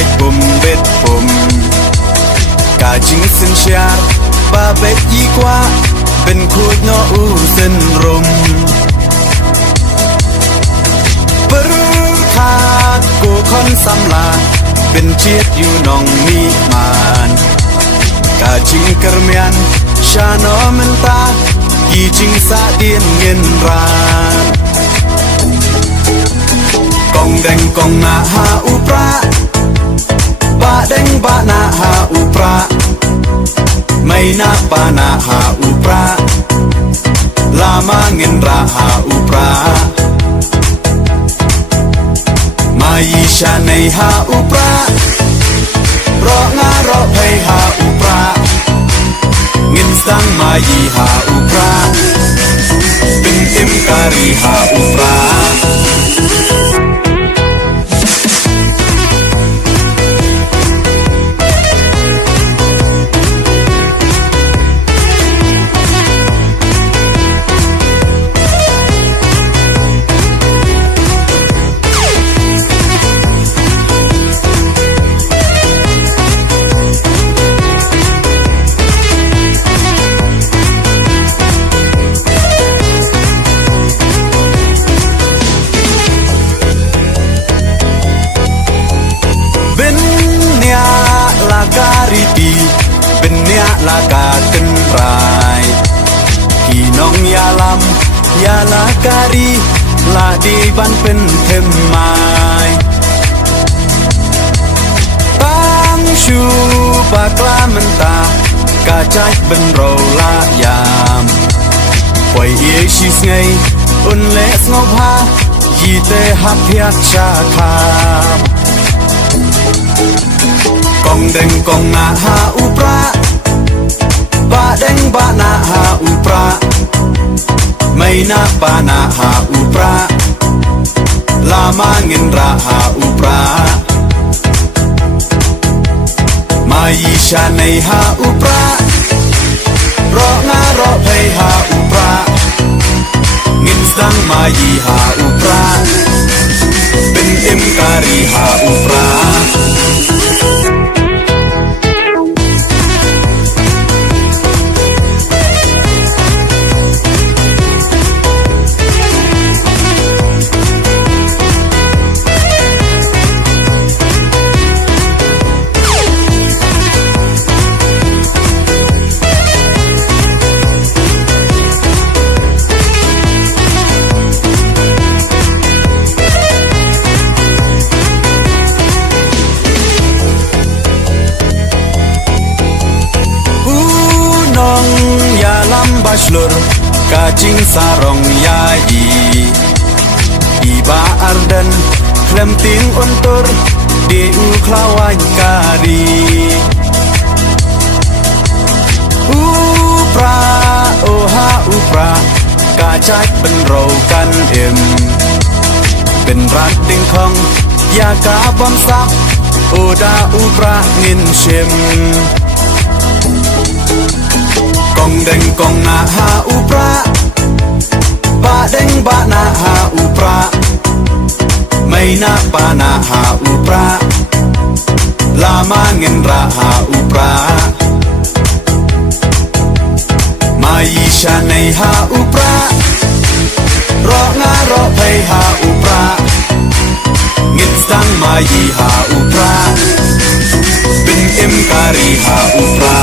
baik bom bet bom cả chính sinh share ba bet y qua bên khối nó u dân rom bơ khát cô con xăm là bên chiết yêu nong mi man cả chính kermian sha nó men ta y chính sa điên nghiền ra kong deng kong na ha upra ba deng ba na ha upra mai na pa na ha upra lama ngin ra ha upra mai sha nei ha upra ro nga ro phai ha upra ngin sang mai ha upra bin tim kari ha upra kariti benya laka tenrai kinong yalam yala kari la di ban pen themai bang shu bakla menta ka chai ben ro la yam quay ye shi ngai un le ngop ha yi te hap hiat cha kham kong deng kong na ha upra ba deng ba na ha upra mai na pa na ha upra lama ngin ra ha upra mai sha nei ha upra ro nga ro phai ha upra ngin sang mai ha upra bin im kari ha upra Baslur kacing sarong yayi iba ardan klem ting untur di uklawan kari upra oha upra kacak benro kan em ben rat ding khong ya ka bom sak oda upra ngin shem kong deng kong na ha upra ba deng ba na ha upra mai na pa na ha upra lama ngin ra ha upra mai sha nei ha upra ro nga ro phai ha upra ngin sang mai ha upra bin im kari ha upra